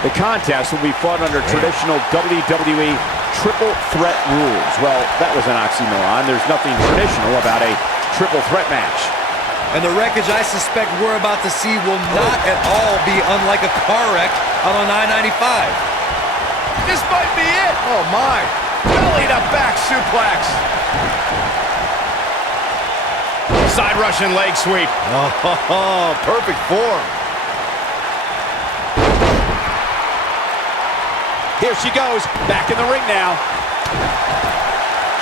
The contest will be fought under traditional WWE triple threat rules. Well, that was an oxymoron. There's nothing traditional about a triple threat match. And the wreckage I suspect we're about to see will not at all be unlike a car wreck out on I-95. This might be it. Oh, my. Belly to back suplex. Side Russian leg sweep. Oh, perfect form. Here she goes, back in the ring now.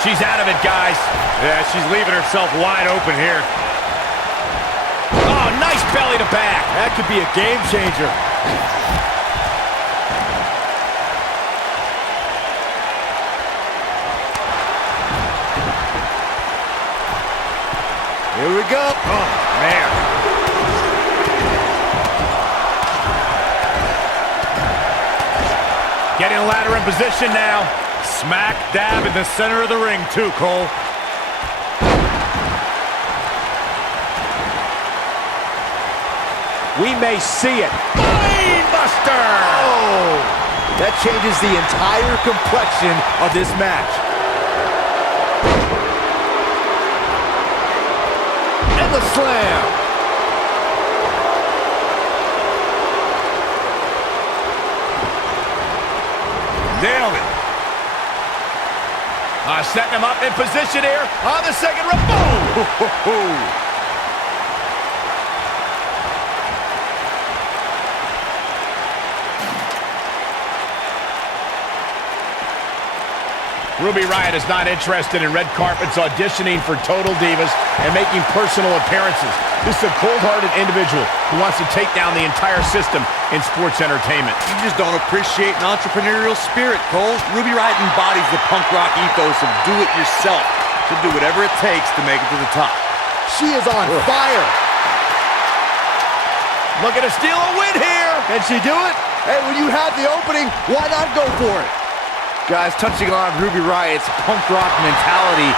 She's out of it, guys. Yeah, she's leaving herself wide open here. Oh, nice belly to back. That could be a game changer. Here we go. Oh, man. Getting a ladder in position now. Smack dab in the center of the ring, too, Cole. We may see it. Buster! Oh, that changes the entire complexion of this match. And the slam. Nailed it. Setting him up in position here on the second rope. Boom! Ruby Riott is not interested in red carpets, auditioning for Total Divas, and making personal appearances. This is a cold-hearted individual who wants to take down the entire system in sports entertainment. You just don't appreciate an entrepreneurial spirit, Cole. Ruby Riott embodies the punk rock ethos of do-it-yourself. She'll do whatever it takes to make it to the top. She is on fire. Looking to steal a win here. Can she do it? Hey, when you have the opening, why not go for it? Guys, touching on Ruby Riott's punk rock mentality,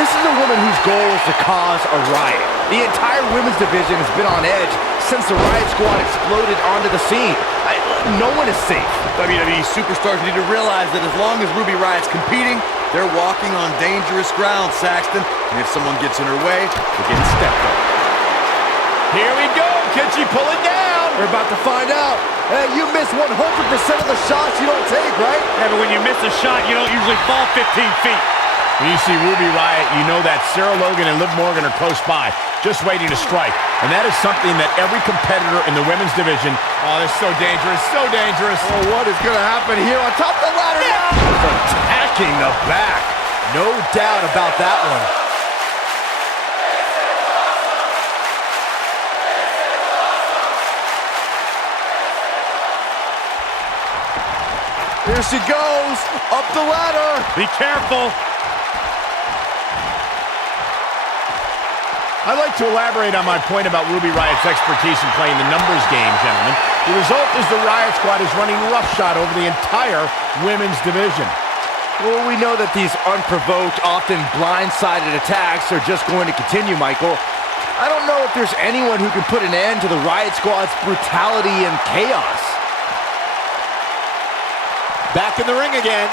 this is a woman whose goal is to cause a riot. The entire women's division has been on edge since the Riott Squad exploded onto the scene. No one is safe. WWE superstars need to realize that as long as Ruby Riott's competing, they're walking on dangerous ground, Saxton. And if someone gets in her way, they're getting stepped on. Here we go. Can she pull it down? We're about to find out. Hey, you miss 100% of the shots you don't take, right? Yeah, but when you miss a shot, you don't usually fall 15 feet. When you see Ruby Riott, you know that Sarah Logan and Liv Morgan are close by, just waiting to strike. And that is something that every competitor in the women's division... Oh, this is so dangerous, so dangerous. Oh, what is going to happen here on top of the ladder now? Attacking the back. No doubt about that one. Here she goes, up the ladder. Be careful. I'd like to elaborate on my point about Ruby Riott's expertise in playing the numbers game, gentlemen. The result is the Riott Squad is running roughshod over the entire women's division. Well, we know that these unprovoked, often blindsided attacks are just going to continue, Michael. I don't know if there's anyone who can put an end to the Riott Squad's brutality and chaos. Back in the ring again.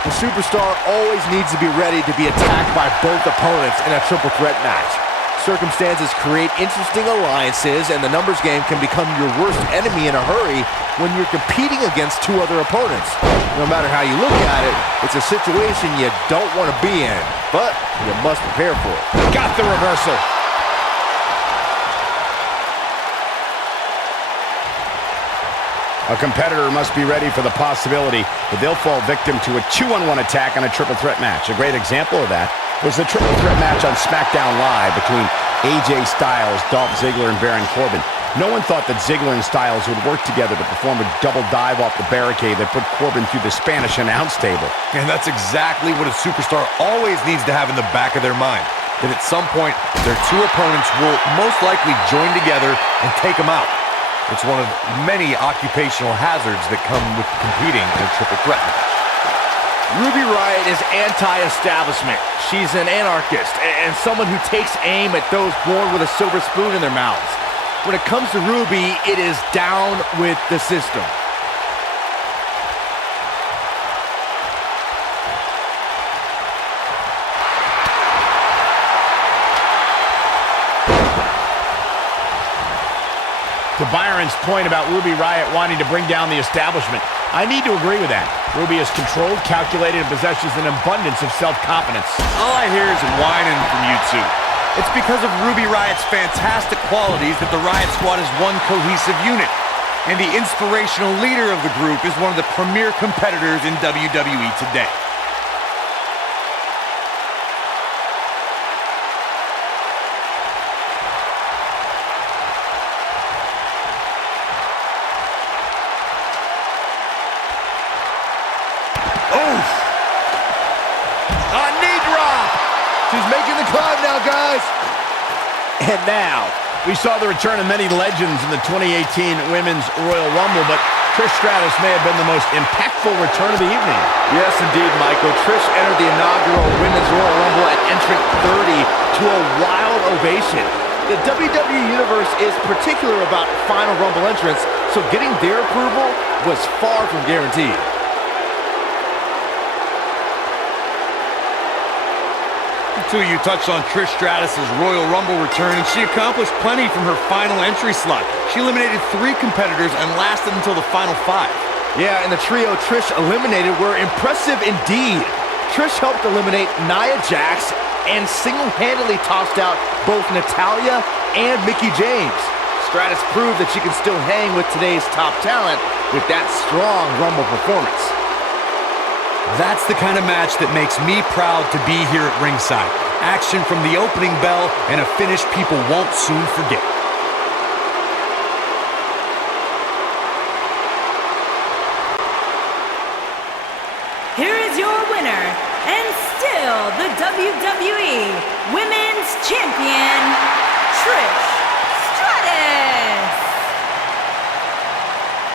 The superstar always needs to be ready to be attacked by both opponents in a triple threat match. Circumstances create interesting alliances, and the numbers game can become your worst enemy in a hurry when you're competing against two other opponents. No matter how you look at it, it's a situation you don't want to be in, but you must prepare for it. Got the reversal. A competitor must be ready for the possibility that they'll fall victim to a 2-on-1 attack on a triple threat match. A great example of that was the triple threat match on SmackDown Live between AJ Styles, Dolph Ziggler, and Baron Corbin. No one thought that Ziggler and Styles would work together to perform a double dive off the barricade that put Corbin through the Spanish announce table. And that's exactly what a superstar always needs to have in the back of their mind. That at some point, their two opponents will most likely join together and take them out. It's one of many occupational hazards that come with competing in a triple threat match. Ruby Riott is anti-establishment. She's an anarchist and someone who takes aim at those born with a silver spoon in their mouths. When it comes to Ruby, it is down with the system. To Byron's point about Ruby Riott wanting to bring down the establishment, I need to agree with that. Ruby is controlled, calculated, and possesses an abundance of self-confidence. All I hear is whining from you two. It's because of Ruby Riott's fantastic qualities that the Riott Squad is one cohesive unit. And the inspirational leader of the group is one of the premier competitors in WWE today. She's making the climb now, guys. And now, we saw the return of many legends in the 2018 Women's Royal Rumble, but Trish Stratus may have been the most impactful return of the evening. Yes, indeed, Michael. Trish entered the inaugural Women's Royal Rumble at entrant 30 to a wild ovation. The WWE Universe is particular about Final Rumble entrants, so getting their approval was far from guaranteed. Two of you touched on Trish Stratus' Royal Rumble return, and she accomplished plenty from her final entry slot. She eliminated 3 competitors and lasted until the final 5. Yeah, and the trio Trish eliminated were impressive indeed. Trish helped eliminate Nia Jax and single-handedly tossed out both Natalya and Mickie James. Stratus proved that she can still hang with today's top talent with that strong Rumble performance. That's the kind of match that makes me proud to be here at ringside. Action from the opening bell and a finish people won't soon forget. Here is your winner, and still the WWE Women's Champion, Trish